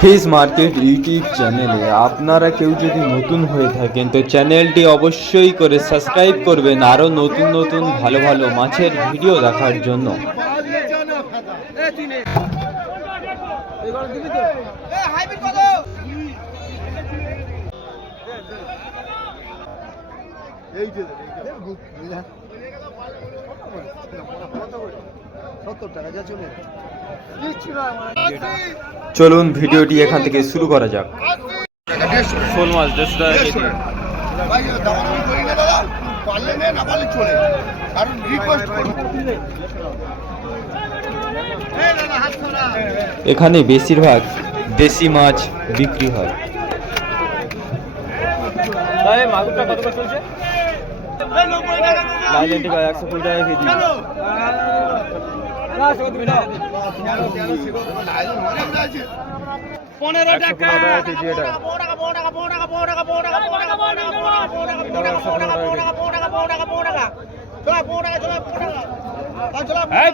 Fish market YouTube চ্যানেলে আপনারা কেউ যদি নতুন হয়ে থাকেন তো চ্যানেলটি অবশ্যই করে সাবস্ক্রাইব করবেন আরও নতুন নতুন ভালো ভালো মাছের ভিডিও দেখার জন্য চলুন ভিডিওটি এখান থেকে শুরু করা যাক। শোল মাছ দেড়শো টাকা কেজি ভাই দাম করি না দাদা পারলে নে না পারলে চলে কারণ রিকোয়েস্ট এখানে বেশিরভাগ দেশি মাছ বিক্রি হয়। মাগুরটা কত করে চলছে? একশো কুড়ি টাকা কেজি। পনেরো টাকা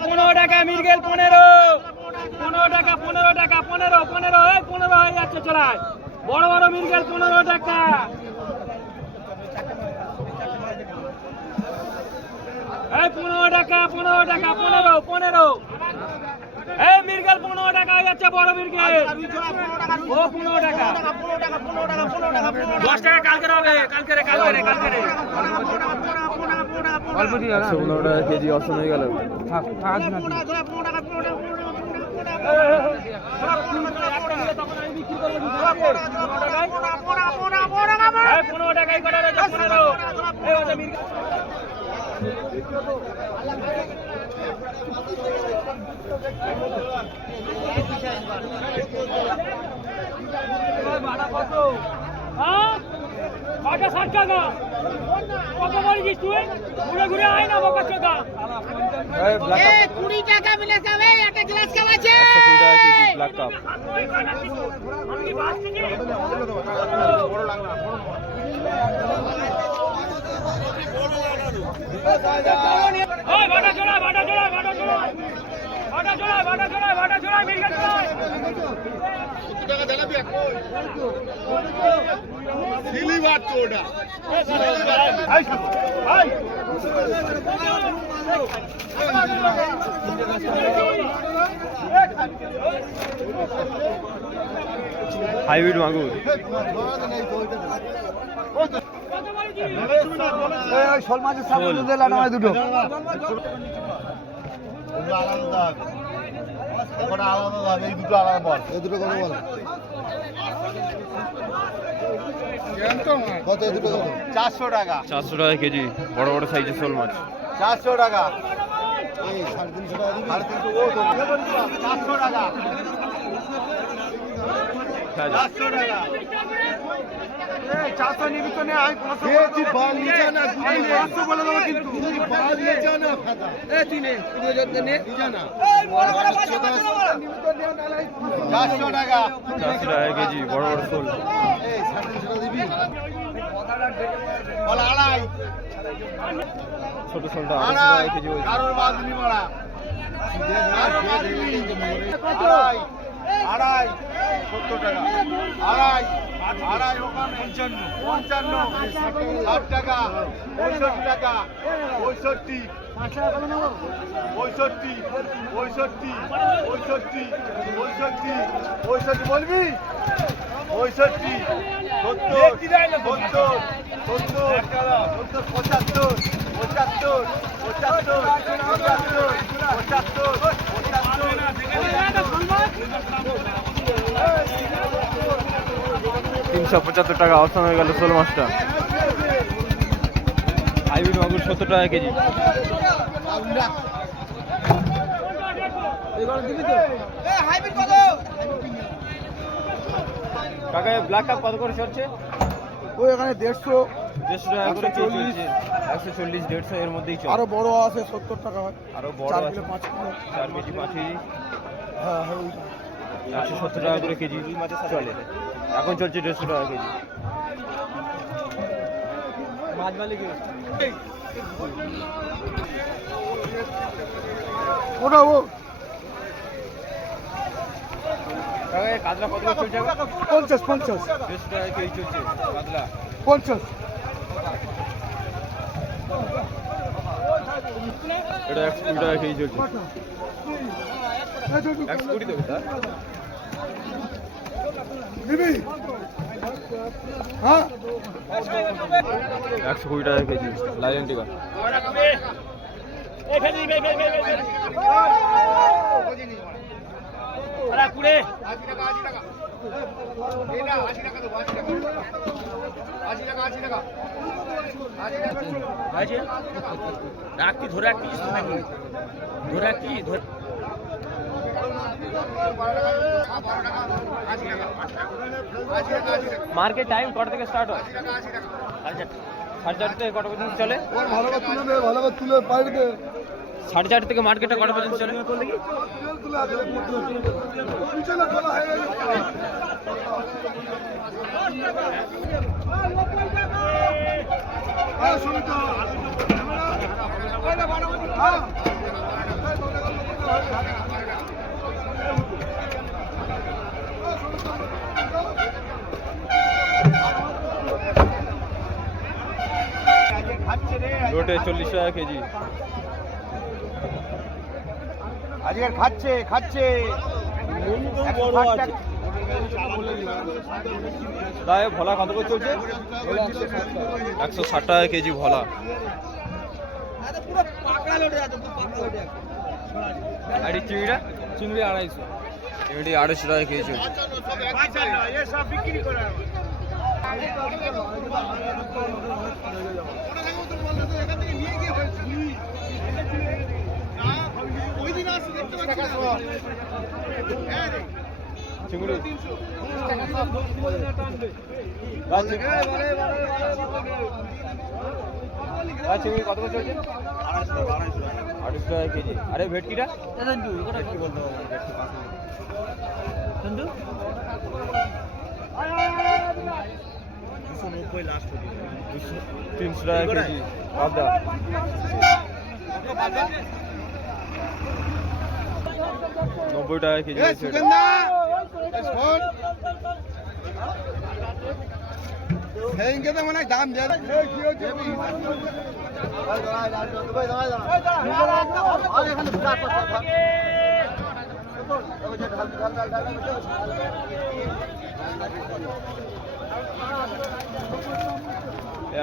পনেরো টাকা মির্গেল পনেরো পনেরো টাকা পনেরো টাকা পনেরো পনেরো পনেরো হয়ে যাচ্ছে চলায়। বড় বড় মির্গেল, পনেরো টাকা। এই পনেরো টাকা পনেরো টাকা পনেরো পনেরো। এই মির্গেল পনেরো টাকা যাচ্ছে বড় মির্গেল। ও পনেরো টাকা। দশ টাকা কালকে হবে কালকে রে কালকে রে কালকে রে পনেরো টাকা কেজি অসম হয়ে গেল। পনেরো টাকাই কটা পনেরো এই ওটা মির্গেল হ্যাঁ? কটা ষাট টাকা কত বলছিস তুই ঘুরে ঘুরে আয় না বকা চোদা কুড়ি টাকা মিলে যাবে একটা গ্লাস ব্ল্যাক কাপ ওই বাটা চড়ায় বাটা চড়ায় বাটা চড়ায় বাটা চড়ায় বাটা চড়ায় বাটা চড়ায় মির্গেল চড়ায় সিলিভার তো ওটা হাইব্রিড মাগুর। শোল মাছের সামনে দুটো এই আলাদা বল এই দুটো কত বল কত দুটো কত চারশো টাকা। চারশো টাকা কেজি বড় বড় সাইজের শোল মাছ চারশো টাকা এই সাড়ে তিনশো টাকা চারশো টাকা চারশো টাকা কেজি বড় বড় বল আড়াই ছোট আড়াই কেজি কারোর বাদ মারা আড়াই, সত্তর টাকা। আড়াই আড়াই ওখানে পঞ্চান্ন পঞ্চান্ন, ষাট টাকা, পঁয়ষট্টি টাকা, পঁয়ষট্টি পঁয়ষট্টি পঁয়ষট্টি পঁয়ষট্টি পঁয়ষট্টি পঁয়ষট্টি বলবি? পঁয়ষট্টি, সত্তর সত্তর সত্তর সত্তর, পঁচাত্তর পঁচাত্তর পঁচাত্তর পঁচাত্তর পঁচাত্তর তিনশো পঁচাত্তর টাকা অপশন হয়ে গেল শোল মাছটা হাইব্রিড মাগুর সত্তর টাকা কেজি। হাইব্রিড কাকা ব্ল্যাক কাপ কত করে চলছে ওই এখানে দেড়শো দেড়শো টাকা করে চলছে। একশো চল্লিশ দেড়শো এর মধ্যেই চলে আরও বড় আছে সত্তর টাকা হয়। আরও বড় আছে। পাঁচ কিলো। চার কেজি পাঁচ কেজি। হ্যাঁ হ্যাঁ একশো সত্তর টাকা করে কেজি চলে। এখন চলছে দেড়শো টাকা কেজি। ওটা ও। কাতলা কত চলছে পঞ্চাশ পঞ্চাশ। দেড়শো টাকা কেজি চলছে কাতলা পঞ্চাশ। এটা একশো কুড়ি টাকা কেজি চলছে। একশো দেবে একশো কুড়ি টাকা কেজি লাইন টিকা ধরে রাখতি ধরে রাখতি ধরে মার্কেট টাইম কটা থেকে স্টার্ট হয়? সাড়ে চারটে। কটা পর্যন্ত চলে? ভালো তুলে পাইপ সাড়ে চারটে থেকে মার্কেটটা কটা পর্যন্ত চলে? হয়ে লোটে চল্লিশ টাকা কেজি। আজকে খাচ্ছে খাচ্ছে। দায় ভোলা কত করে চলছে? একশো ষাট টাকা কেজি ভোলা। আর চিংড়িটা? চিংড়ি আড়াইশো। চিংড়ি আড়াইশো টাকা কেজি চলছে। চিংড়ি কত করে চলছে আড়াইশো টাকা কেজি আরে ভেটকিটা ভেটকি বলতে পারব ভেটকি পাঁচশো দুশো তিনশো টাকা কেজি পাবদা নব্বই টাকা কেজি এ তো মনে হয় দাম দেয় কি হচ্ছে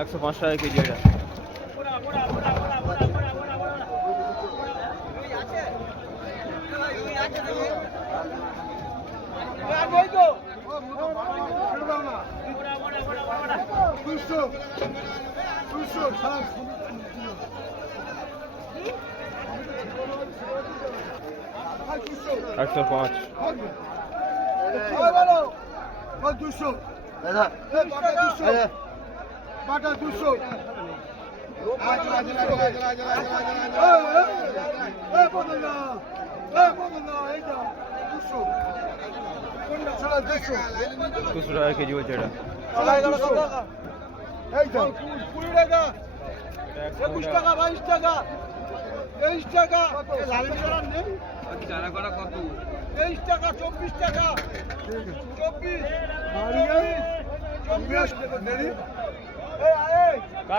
একশো পাঁচ টাকা কেজি এটা। একশো পাঁচ। দুশো। বাটা দুশো দুশো টাকা কেজি হচ্ছে এটা কুড়ি টাকা একুশ টাকা বাইশ টাকা তেইশ টাকা তেইশ টাকা চব্বিশ টাকা চব্বিশ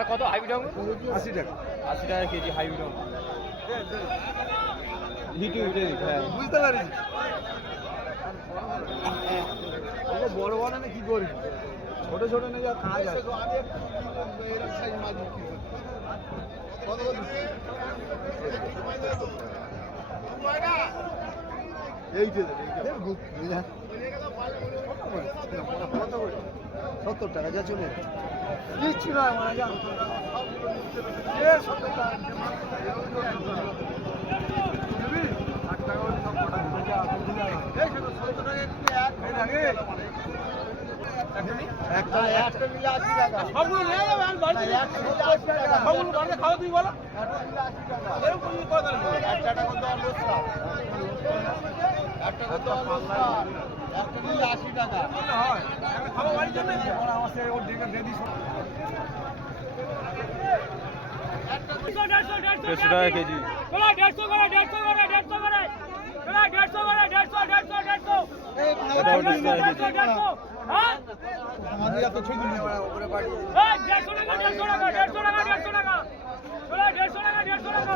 কত হাইব্রিড আশি টাকা আশি টাকা কেজি হাইব্রিড হিটু হিটে বুঝতে পারিস বড় বড় না কি করি ছোট ছোট নিয়ে যা খাওয়া যায় যে সত্তর টাকা যা চলে কিচ্ছু না মানে টাকা। একটা একটা আশি। সবগুলো নিয়ে যাবে, আমি বাড়িতে সবগুলো বাড়িতে খাওয়া তুই বলো? একটা আশি টাকা। টাকা করতে দেড়শো টাকা কেজি দেড়শো করে দেড়শো করে দেড়শো করে দেড়শো করে দেড়শো দেড়শো দেড়শো দেড়শো টাকা দেড়শো টাকা দেড়শো টাকা দেড়শো টাকা দেড়শো টাকা দেড়শো টাকা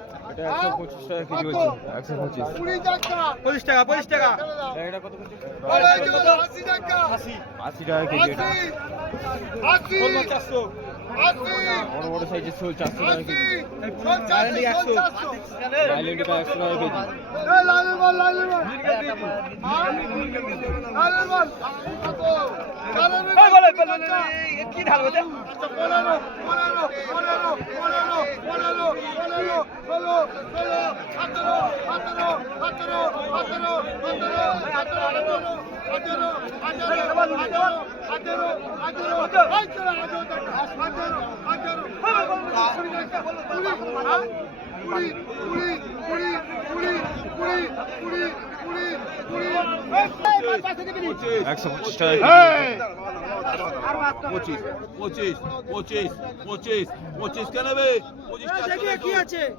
এটা 125 টাকা কেজি হচ্ছে 125 20 টাকা। 25 টাকা 25 টাকা। টাকা। কেজি 80 বড় বড় সাইজের শোল চারশো টাকা কেজি বল কি একশো পঁচিশ পঁচিশ পঁচিশ পঁচিশ পঁচিশ পঁচিশ কে নেবে পঁচিশ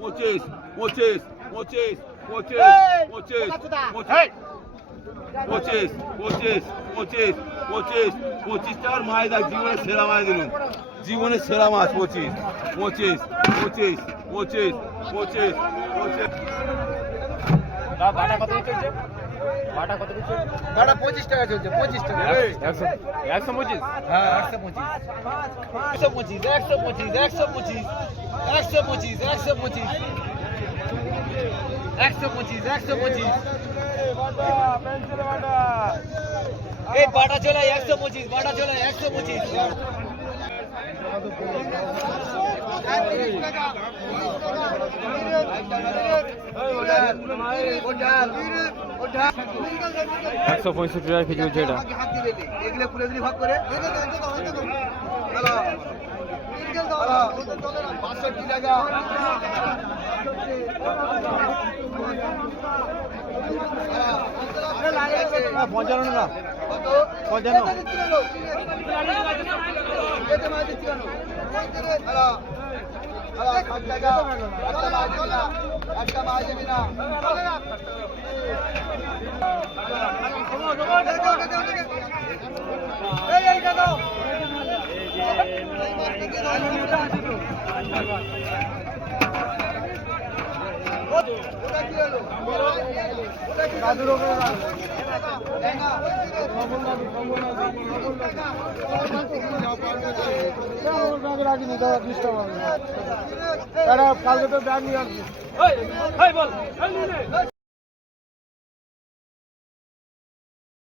পঁচিশ পঁচিশ পঁচিশ পঁচিশ পঁচিশ পঁচিশ পঁচিশ পঁচিশ পঁচিশ পঁচিশ পঁচিশ টাকার মাছ দেখ জীবনের সেরা মাছ দিলুম জীবনের সেরা মাছ পঁচিশ পঁচিশ পঁচিশ পঁচিশ পঁচিশ পঁচিশ। বাটা কত চলছে? বাটা কত চলছে? দাদা পঁচিশ টাকা চলছে পঁচিশ টাকা। একশো একশো পঁচিশ? হ্যাঁ একশো পঁচিশ। একশো পঁচিশ একশো পঁচিশ একশো পঁচিশ একশো পঁচিশ একশো পঁচিশ। একশো পঁচিশ একশো পঁচিশ। এই বাটা চলে একশো পঁচিশ বাটা চলে একশো পঁচিশ একশো পঁয়ষট্টি টাকা কেজি বলছে এটা এগুলো ভাগ করে বাষট্টি টাকা পঞ্চান্ন পঞ্চান্ন। একটা মাছ দেবি না এই, ব্যাগে রাখিনি দাদা বিশ টাকা কালকে তো ব্যাগ নিয়ে আসবি